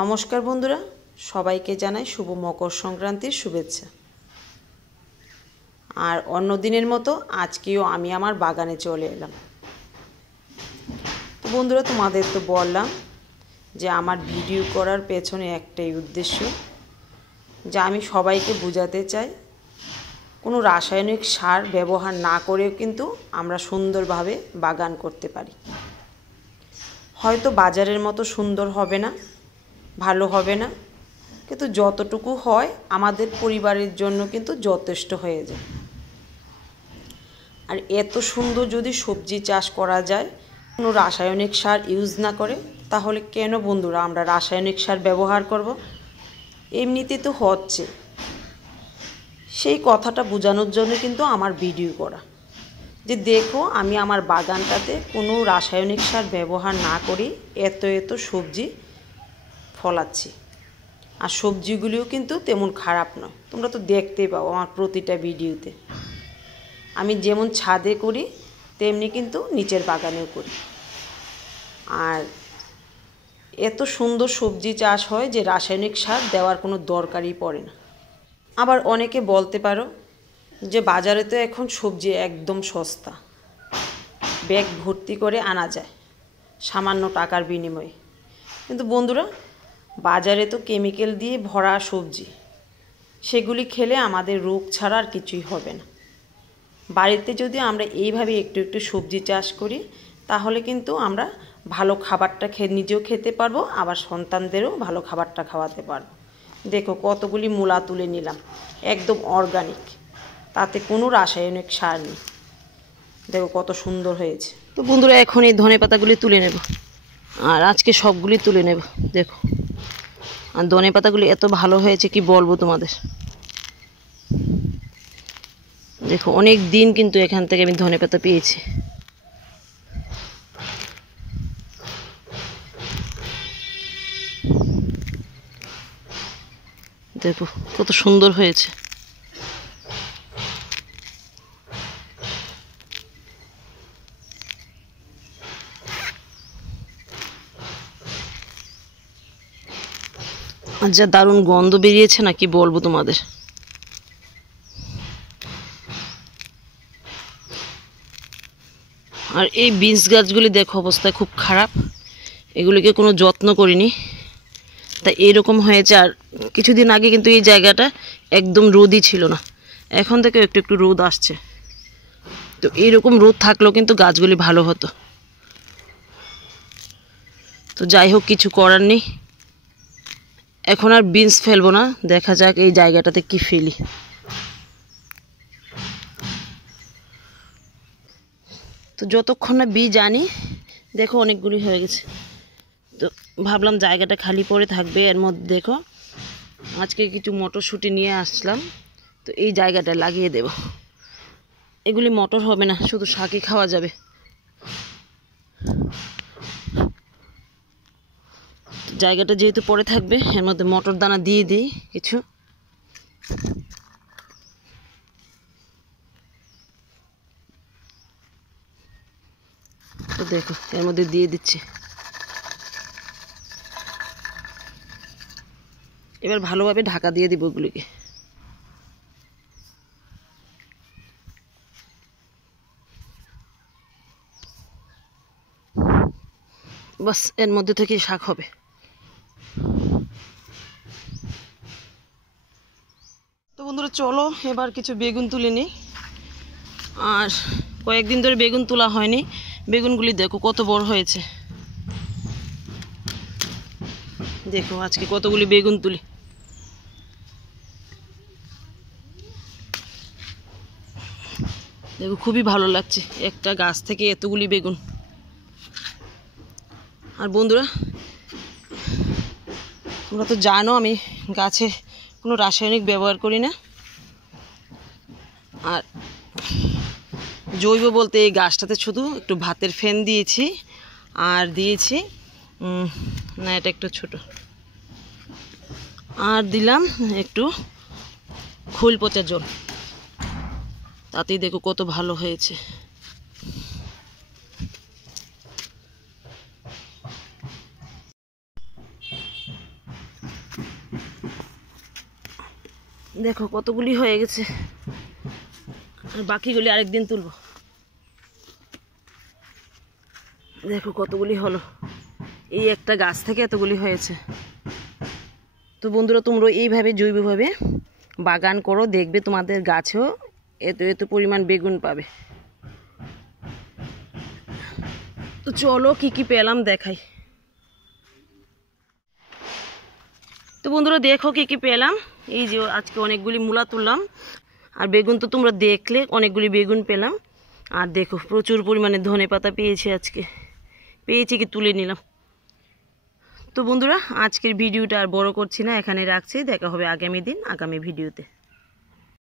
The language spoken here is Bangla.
নমস্কার বন্ধুরা, সবাইকে জানাই শুভ মকর সংক্রান্তির শুভেচ্ছা। আর অন্য দিনের মতো আজকেও আমি আমার বাগানে চলে এলাম। তো বন্ধুরা, তোমাদের তো বললাম যে আমার ভিডিও করার পেছনে একটাই উদ্দেশ্য, যে আমি সবাইকে বোঝাতে চাই কোনো রাসায়নিক সার ব্যবহার না করেও কিন্তু আমরা সুন্দরভাবে বাগান করতে পারি। হয়তো বাজারের মতো সুন্দর হবে না, ভালো হবে না, কিন্তু যতটুকু হয় আমাদের পরিবারের জন্য কিন্তু যথেষ্ট হয়ে যায়। আর এত সুন্দর যদি সবজি চাষ করা যায় কোনো রাসায়নিক সার ইউজ না করে, তাহলে কেন বন্ধুরা আমরা রাসায়নিক সার ব্যবহার করব? এমনিতে তো হচ্ছে, সেই কথাটা বোঝানোর জন্য কিন্তু আমার ভিডিও করা, যে দেখো আমি আমার বাগানটাতে কোনো রাসায়নিক সার ব্যবহার না করি এত সবজি ফলাচ্ছি। আর সবজিগুলিও কিন্তু তেমন খারাপ নয়, তোমরা তো দেখতেই পাও আমার প্রতিটা ভিডিওতে। আমি যেমন ছাদে করি তেমনি কিন্তু নিচের বাগানেও করি। আর এত সুন্দর সবজি চাষ হয় যে রাসায়নিক সার দেওয়ার কোনো দরকারই পড়ে না। আবার অনেকে বলতে পারো যে বাজারে তো এখন সবজি একদম সস্তা, ব্যাগ ভর্তি করে আনা যায় সামান্য টাকার বিনিময়ে। কিন্তু বন্ধুরা, বাজারে তো কেমিক্যাল দিয়ে ভরা সবজি, সেগুলি খেলে আমাদের রোগ ছাড়া আর কিছুই হবে না। বাড়িতে যদি আমরা এইভাবে একটু সবজি চাষ করি, তাহলে কিন্তু আমরা ভালো খাবারটা নিজেও খেতে পারবো, আবার সন্তানদেরও ভালো খাবারটা খাওয়াতে পারবো। দেখো কতগুলি মূলা তুলে নিলাম, একদম অর্গানিক, তাতে কোনো রাসায়নিক সার নেই। দেখো কত সুন্দর হয়েছে। তো বন্ধুরা, এখন এই ধনেপাতাগুলি তুলে নেব, আর আজকে সবগুলি তুলে নেব। দেখো, আর ধনেপাতাগুলি এত ভালো হয়েছে কি বলবো তোমাদের। দেখো অনেক দিন কিন্তু এখান থেকে আমি ধনেপাতা পেয়েছি। দেখো কত সুন্দর হয়েছে। আর যা দারুণ গন্ধ বেরিয়েছে না, কি বলবো তোমাদের। আর এই বিনস গাছগুলি দেখো অবস্থা খুব খারাপ, এগুলিকে কোনো যত্ন করিনি, তাই এইরকম হয়েছে। আর কিছুদিন আগে কিন্তু এই জায়গাটা একদম রোদই ছিল না, এখন থেকে একটু রোদ আসছে। তো এইরকম রোদ থাকলেও কিন্তু গাছগুলি ভালো হতো। তো যাই হোক, কিছু করার নেই, এখন আর বিনস ফেলবো না, দেখা যাক এই জায়গাটাতে কি ফেলি। তো যতক্ষণ না বীজ আনি, দেখো অনেকগুলি হয়ে গেছে। তো ভাবলাম জায়গাটা খালি পড়ে থাকবে, এর মধ্যে দেখো আজকে কিছু মটরশুঁটি নিয়ে আসলাম, তো এই জায়গাটা লাগিয়ে দেব। এগুলি মটর হবে না, শুধু শাকই খাওয়া যাবে। জায়গাটা যেহেতু পড়ে থাকবে, এর মধ্যে মটর দানা দিয়ে দিই কিছু। তো দেখো এর মধ্যে দিয়ে দিচ্ছি। এবার ভালোভাবে ঢাকা দিয়ে দিব ওগুলিকে। বাস, এর মধ্যে থেকে শাক হবে। তো বন্ধুরা চলো এবার কিছু বেগুন তুলে নিই। আর কয়েকদিন ধরে বেগুন তোলা হয়নি, বেগুনগুলি দেখো কত বড় হয়েছে। দেখো আজকে কতগুলি বেগুন তুলি। দেখো খুবই ভালো লাগছে, একটা গাছ থেকে এতগুলি বেগুন। আর বন্ধুরা, তোমরা তো জানো আমি গাছে কোনো রাসায়নিক ব্যবহার করি না। আর জৈব বলতে এই গাছটাতে শুধু একটু ভাতের ফেন দিয়েছি, আর দিয়েছি না এটা একটু ছোট, আর দিলাম একটু খোল পচা জল, তাতেই দেখো কত ভালো হয়েছে। দেখো কতগুলি হয়ে গেছে, আর বাকিগুলি আরেকদিন তুলব। দেখো কতগুলি হলো, এই একটা গাছ থেকে এতগুলি হয়েছে। তো বন্ধুরা তোমরা এইভাবে জৈবভাবে বাগান করো, দেখবে তোমাদের গাছেও এত এত পরিমাণ বেগুন পাবে। তো চলো কি কি পেলাম দেখাই। তো বন্ধুরা দেখো কি কি পেলাম। এই যে আজকে অনেকগুলি মূলা তুললাম, আর বেগুন তো তোমরা দেখলে অনেকগুলি বেগুন পেলাম। আর দেখো প্রচুর পরিমাণে ধনেপাতা পেয়েছি, আজকে পেয়েছি কি তুলে নিলাম। তো বন্ধুরা আজকের ভিডিওটা আর বড় করছি না, এখানে রাখছি। দেখা হবে আগামী দিন আগামী ভিডিওতে।